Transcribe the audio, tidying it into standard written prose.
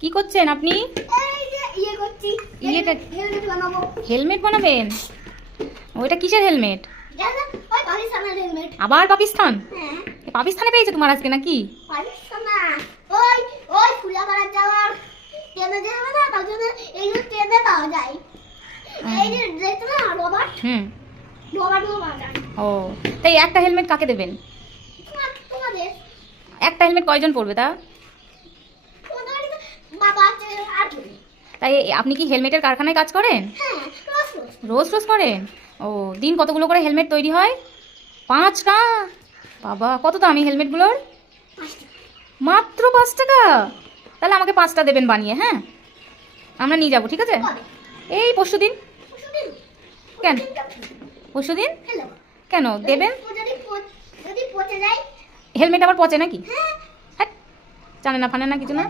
কি করছেন আপনি? এই যে ইয়ে করছি, ইয়েটা হেলমেট বানাবো। হেলমেট বানাবেন? ওইটা কিসের হেলমেট? জানো, ওই পাকিস্তানের হেলমেট। আবার পাকিস্তান? হ্যাঁ, পাকিস্তানে পেয়েছে তোমার আজকে নাকি? পাকিস্তান না। ওই ওই ফুলাপাড়া যাওয়ার ট্রেনে যাবে না, তার জন্য এইগুলো ট্রেনে পাওয়া যায়। এই যে দেখছো না রবার্ট, হুম। রবার্টও পাওয়া যায়। ও, তাই একটা হেলমেট কাকে দেবেন? তোমাদের একটা হেলমেট কয়জন পড়বে তা? তোমাদের বাড়িতে বাবা আছে আর তুমি। তাই আপনি কি হেলমেটের কারখানায় কাজ করেন? হ্যাঁ, রোজ রোজ রোজ রোজ করেন? ও, দিন কতগুলো করে হেলমেট তৈরি হয়? 5টা? বাবা, কত দামি হেলমেটগুলোর? 5টা। মাত্র 5 টাকা? তাহলে আমাকে 5টা দেবেন বানিয়ে, হ্যাঁ? আমরা নিয়ে যাবো, ঠিক আছে? কবে? এই পরশুদিন। পরশুদিন? কেন? পরশুদিনটা পরশুদিন? হ্যালো। কেন দেবেন? যদি পচে যায়? হেলমেট আবার পচে নাকি? হ্যাঁ। হ্যাঁ, জানে না ফানে না কিছু না।